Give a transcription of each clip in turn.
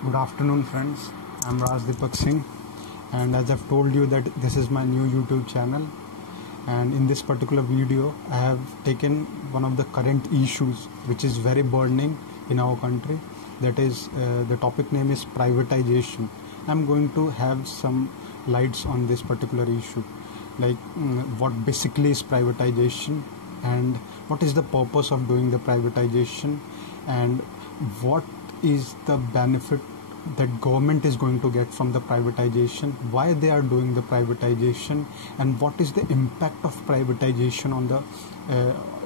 Good afternoon, friends. I'm Rajdeepak Singh, and as I've told you that this is my new YouTube channel, and in this particular video, I have taken one of the current issues which is very burning in our country. That is, the topic name is privatization. I'm going to have some lights on this particular issue, like what basically is privatization, and what is the purpose of doing the privatization, and what is the benefit that government is going to get from the privatization, why they are doing the privatization, and what is the impact of privatization on the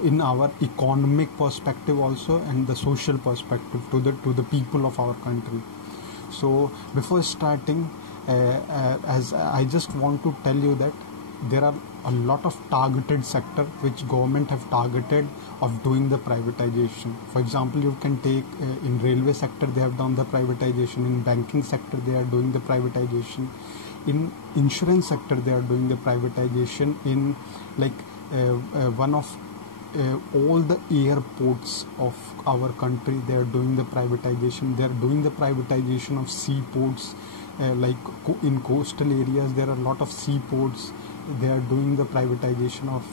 in our economic perspective also, and the social perspective to the people of our country. So before starting, as I just want to tell you that there are a lot of targeted sector which government have targeted of doing the privatization. For example, you can take in railway sector they have done the privatization, in banking sector they are doing the privatization, in insurance sector they are doing the privatization, in like one of all the airports of our country they are doing the privatization. They are doing the privatization of seaports, like in coastal areas there are a lot of seaports. They are doing the privatization of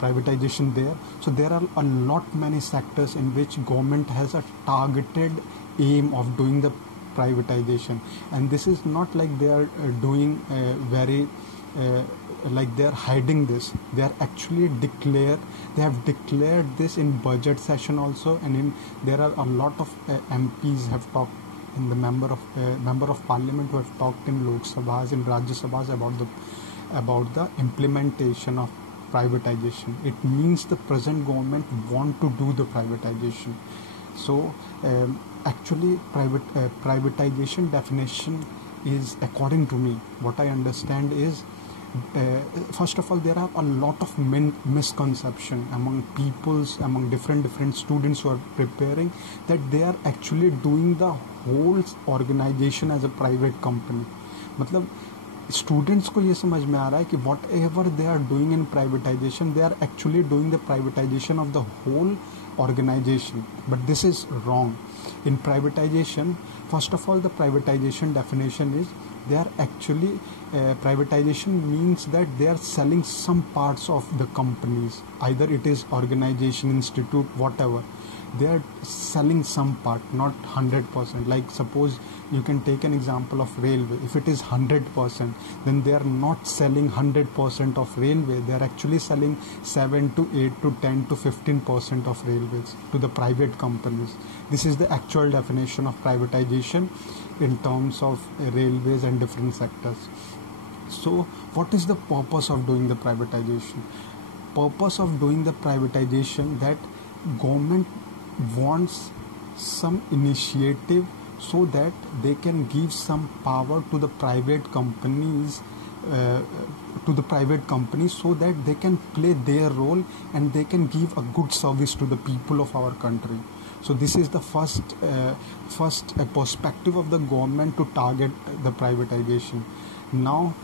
privatization there. So there are a lot many sectors in which government has a targeted aim of doing the privatization, and this is not like they are doing very like they are hiding this. They are actually they have declared this in budget session also, and there are a lot of MPs have talked in the member of parliament who have talked in Lok Sabhas and Rajya Sabhas about the implementation of privatization. It means the present government want to do the privatization. So actually privatization definition is, according to me, what I understand is, first of all, there are a lot of misconception among different students who are preparing, that they are actually doing the whole organization as a private company. मतलब students को ये समझ में आ रहा है कि whatever they are doing in privatization, they are actually doing the privatization of the whole organization, but this is wrong. In privatization, first of all, the privatization definition is they are actually privatization means that they are selling some parts of the companies, either it is organization, institute, whatever. They are selling some part, not 100%. Like suppose you can take an example of railway. If it is 100%, then they are not selling 100% of railway. They are actually selling 7 to 8 to 10 to 15% of railways to the private companies. This is the actual definition of privatization in terms of railways and different sectors. So what is the purpose of doing the privatization? Purpose of doing the privatization, that government wants some initiative so that they can give some power to the private companies, so that they can play their role and they can give a good service to the people of our country. So this is the first perspective of the government to target the privatization. Now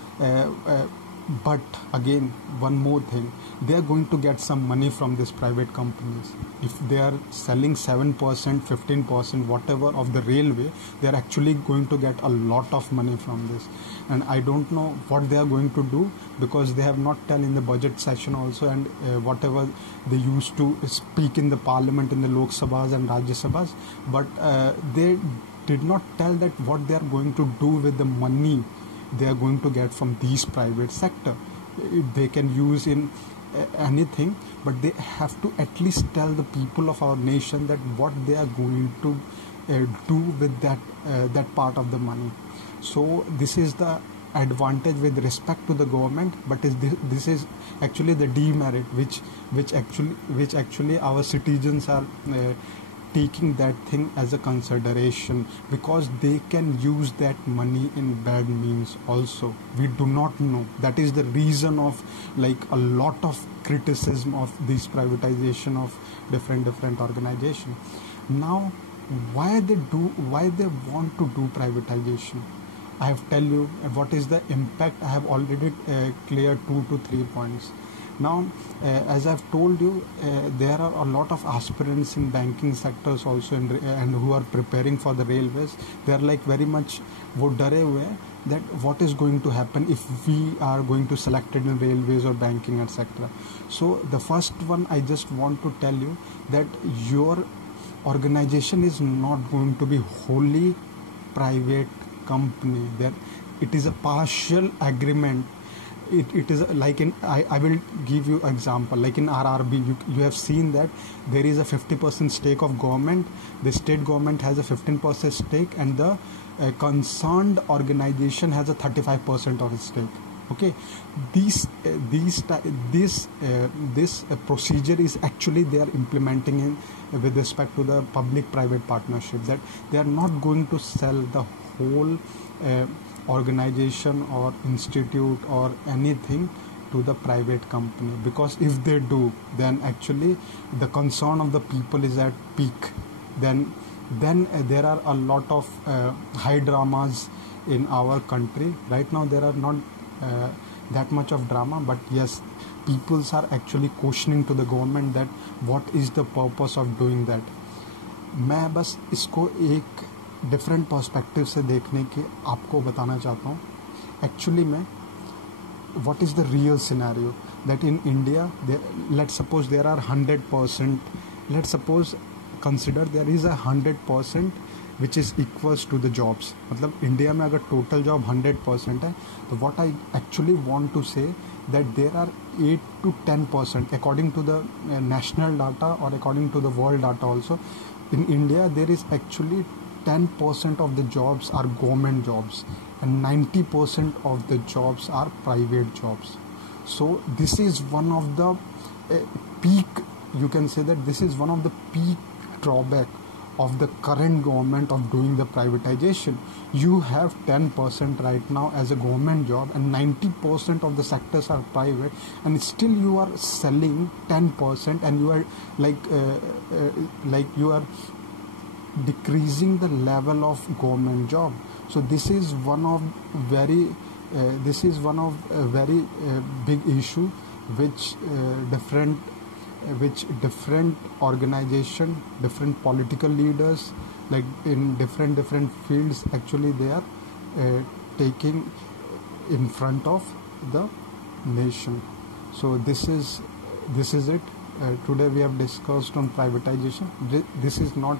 but again, one more thing, they are going to get some money from these private companies. If they are selling 7%, 15%, whatever of the railway, they are actually going to get a lot of money from this. And I don't know what they are going to do, because they have not tell in the budget session also, and whatever they used to speak in the parliament, in the Lok Sabhas and Rajya Sabhas, but they did not tell that what they are going to do with the money they are going to get from these private sector. They can use in anything, but they have to at least tell the people of our nation that what they are going to do with that part of the money. So this is the advantage with respect to the government, but this is actually the demerit which actually our citizens are taking that thing as a consideration, because they can use that money in bad means also. We do not know. That is the reason of like a lot of criticism of this privatization of different organizations. Now why they want to do privatization? I have tell you what is the impact. I have already cleared 2 to 3 points. Now, as I've told you, there are a lot of aspirants in banking sectors also, and who are preparing for the railways. They are like very much वो डरे हुए हैं that what is going to happen if we are going to selected in railways or banking, etc. So the first one, I just want to tell you that your organization is not going to be wholly private company. That it is a partial agreement. It is like in I will give you example, like in RRB you have seen that there is a 50% stake of government, the state government has a 15% stake, and the concerned organization has a 35% of stake. Okay, this procedure is actually they are implementing in with respect to the public private partnership, that they are not going to sell the whole organization or institute or anything to the private company, because if they do, then actually the concern of the people is at peak. Then there are a lot of high dramas in our country right now. There are not that much of drama, but yes, peoples are actually questioning to the government that what is the purpose of doing that. मैं बस इसको एक different perspective से देखने के आपको बताना चाहता हूँ. एक्चुअली में what is the real scenario, that in India let's suppose there are 100%, let's suppose consider there is a 100% which is equals to the jobs. मतलब इंडिया में अगर टोटल जॉब 100% है, तो what I actually want to say that there are 8 to 10% according to the national data or according to the world data also. In India there is actually 10% of the jobs are government jobs and 90% of the jobs are private jobs. So this is one of the peak, you can say that this is one of the peak drawback of the current government of doing the privatization. You have 10% right now as a government job and 90% of the sectors are private, and still you are selling 10%, and you are like you are decreasing the level of government job. So this is one of very big issue which different organization, different political leaders, like in different fields, actually they are taking in front of the nation. So this is it. Today we have discussed on privatization. This is not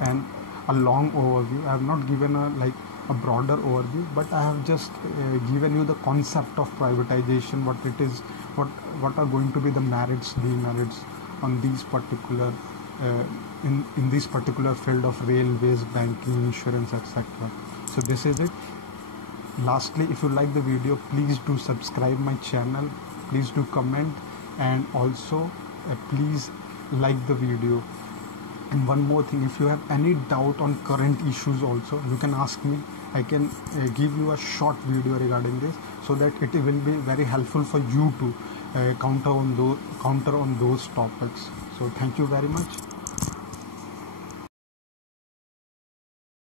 a long overview. I have not given a broader overview, but I have just given you the concept of privatization, what it is, what are going to be the merits, demerits on these particular in this particular field of railways, banking, insurance, etc. So this is it. Lastly, if you like the video, please do subscribe my channel, please do comment, and also please like the video. And one more thing, if you have any doubt on current issues also, you can ask me. I can give you a short video regarding this, so that it will be very helpful for you to counter on those topics. So thank you very much.